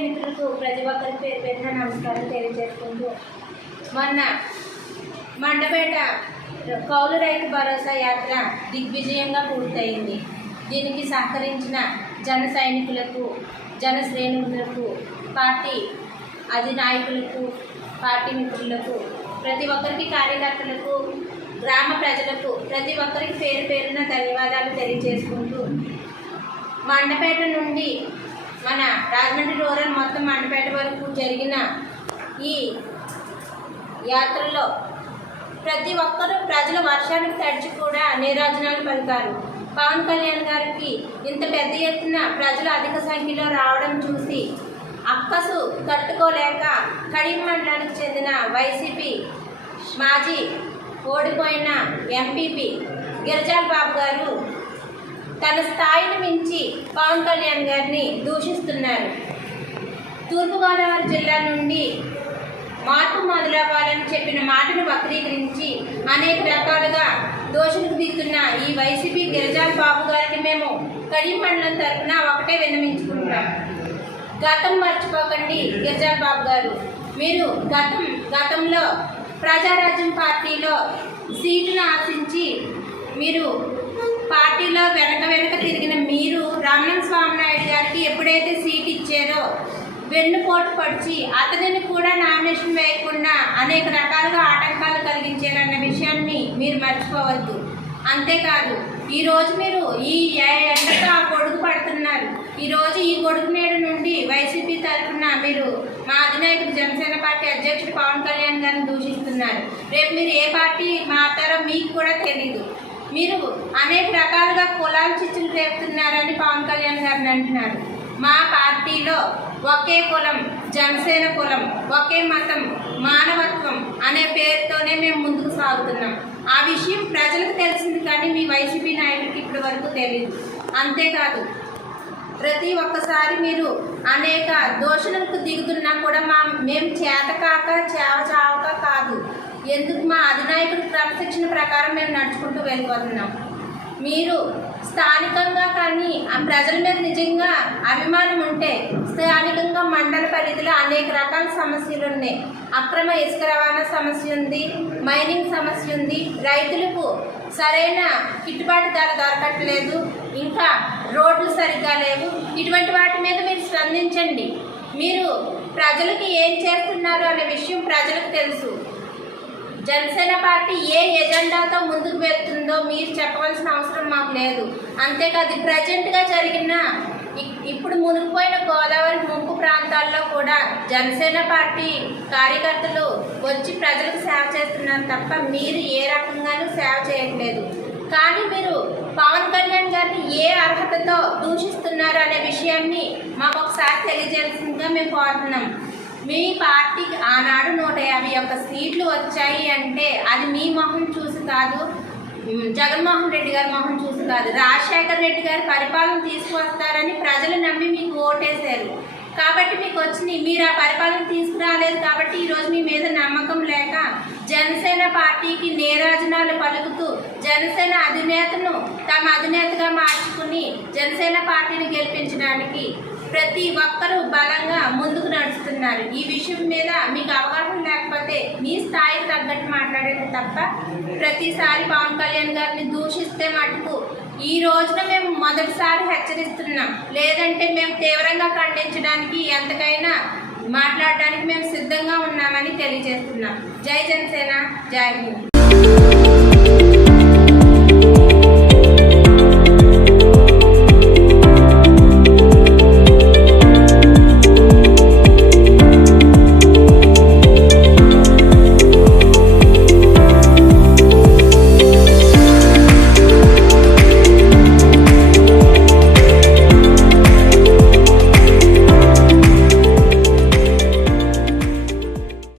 మిత్రులకు ప్రతి ఒక్కరి పేరు పెట్టిన నమస్కారం తెలియజేసుకుంటూ మొన్న మండపేట కౌలు రైతు భరోసా యాత్ర దిగ్విజయంగా పూర్తయింది. దీనికి సహకరించిన జన సైనికులకు జన శ్రేణులకు పార్టీ అధినాయకులకు పార్టీ మిత్రులకు ప్రతి ఒక్కరికి కార్యకర్తలకు గ్రామ ప్రజలకు ప్రతి ఒక్కరికి పేరు పేరున ధన్యవాదాలు తెలియజేసుకుంటూ మండపేట నుండి మన రాజమండ్రి రూరల్ మొత్తం మండపేట వరకు జరిగిన ఈ యాత్రలో ప్రతి ఒక్కరూ ప్రజలు వర్షానికి తడిచి కూడా నీరాజనాలు పలికారు. పవన్ కళ్యాణ్ గారికి ఇంత పెద్ద ఎత్తున ప్రజలు అధిక సంఖ్యలో రావడం చూసి అక్కసు తట్టుకోలేక కడియం మండలానికి చెందిన వైసీపీ మాజీ ఓడిపోయిన ఎంపీపీ గిరిజాల్ బాబు గారు తన స్థాయిని మించి పవన్ కళ్యాణ్ గారిని దూషిస్తున్నారు. తూర్పుగోదావరి జిల్లా నుండి మార్పు మొదలవ్వాలని చెప్పిన మాటను వక్రీకరించి అనేక రకాలుగా దోషులకు దిగుతున్న ఈ వైసీపీ గిరిజాల్ బాబు గారికి మేము కడిమండలం తరఫున ఒకటే విన్నవించుకుంటున్నాం. గతం మర్చిపోకండి గిరిజాల్ బాబు గారు. మీరు గతం గతంలో ప్రజారాజ్యం పార్టీలో సీటును ఆశించి మీరు పార్టీలో వెనక వెనక తిరిగిన మీరు రమణ స్వామినాయుడు గారికి ఎప్పుడైతే సీట్ ఇచ్చారో వెన్నుపోటు పడిచి అతనిని కూడా నామినేషన్ వేయకుండా అనేక రకాలుగా ఆటంకాలు కలిగించారన్న విషయాన్ని మీరు మర్చిపోవద్దు. అంతేకాదు ఈరోజు మీరు ఈ ఎండతో ఆ గొడుగు పడుతున్నారు. ఈరోజు ఈ గొడుగు నేడు నుండి వైసీపీ తరఫున మీరు మా అధినాయకుడు జనసేన పార్టీ అధ్యక్షుడు పవన్ కళ్యాణ్ గారిని దూషిస్తున్నారు. రేపు మీరు ఏ పార్టీ మారుతారో మీకు కూడా తెలీదు. మీరు అనేక రకాలుగా కులాలు చిచ్చులు రేపుతున్నారని పవన్ కళ్యాణ్ గారిని అంటున్నారు. మా పార్టీలో ఒకే కులం జనసేన కులం ఒకే మతం మానవత్వం అనే పేరుతోనే మేము ముందుకు సాగుతున్నాం. ఆ విషయం ప్రజలకు తెలిసింది కానీ మీ వైసీపీ నాయకుడికి ఇప్పటి వరకు తెలియదు అంతేకాదు ప్రతి ఒక్కసారి మీరు అనేక దోషణలకు దిగుతున్నా కూడా మా మేము చేతకాక చే ఎందుకు మా అధినాయకుడి క్రమశిక్షణ ప్రకారం మేము నడుచుకుంటూ వెళ్ళిపోతున్నాం? మీరు స్థానికంగా కానీ ఆ ప్రజల మీద నిజంగా అభిమానం ఉంటే స్థానికంగా మండల పరిధిలో అనేక రకాల సమస్యలు ఉన్నాయి. అక్రమ ఇసుక రవాణా సమస్య ఉంది మైనింగ్ సమస్య ఉంది. రైతులకు సరైన గిట్టుబాటు ధర దొరకట్లేదు. ఇంకా రోడ్లు సరిగ్గా లేవు. ఇటువంటి వాటి మీద మీరు స్పందించండి. మీరు ప్రజలకు ఏం చేస్తున్నారు అనే విషయం ప్రజలకు తెలుసు. జనసేన పార్టీ ఏ ఎజెండాతో ముందుకు వెళ్తుందో మీరు చెప్పవలసిన అవసరం మాకు లేదు. అంతేకాదు ప్రజెంట్గా జరిగిన ఇ- ఇప్పుడు మునిగిపోయిన గోదావరి ముంపు ప్రాంతాల్లో కూడా జనసేన పార్టీ కార్యకర్తలు వచ్చి ప్రజలకు సేవ చేస్తున్నారు తప్ప మీరు ఏ రకంగానూ సేవ చేయట్లేదు. కానీ మీరు పవన్ కళ్యాణ్ గారిని ఏ అర్హతతో దూషిస్తున్నారు అనే విషయాన్ని మాకు ఒకసారి తెలియజేసిందిగా మేము కోరుతున్నాం. మీ పార్టీకి ఆనాడు నూట యాభై ఒక్క సీట్లు వచ్చాయి అంటే అది మీ మొహం చూసి కాదు. జగన్మోహన్ రెడ్డి గారి మొహం చూసి కాదు. రాజశేఖర రెడ్డి గారి పరిపాలన తీసుకువస్తారని ప్రజలు నమ్మి మీకు ఓటేశారు. కాబట్టి మీకు వచ్చింది మీరు ఆ పరిపాలన తీసుకురాలేదు కాబట్టి ఈరోజు మీ మీద నమ్మకం లేక జనసేన పార్టీకి నేరాజనాలు పలుకుతూ జనసేన అధినేతను తమ అధినేతగా మార్చుకుని జనసేన పార్టీని గెలిపించడానికి ప్రతి ఒక్కరూ బలంగా ముందుకు నడుస్తున్నారు. ఈ విషయం మీద మీకు అవగాహన లేకపోతే మీ స్థాయికి తగ్గట్టు మాట్లాడేది తప్ప ప్రతిసారి పవన్ కళ్యాణ్ గారిని దూషిస్తే మటుకు ఈ రోజున మేము మొదటిసారి హెచ్చరిస్తున్నాం. లేదంటే మేము తీవ్రంగా ఖండించడానికి ఎంతకైనా మాట్లాడడానికి మేము సిద్ధంగా ఉన్నామని తెలియజేస్తున్నాం. జై జనసేన జై హింద్.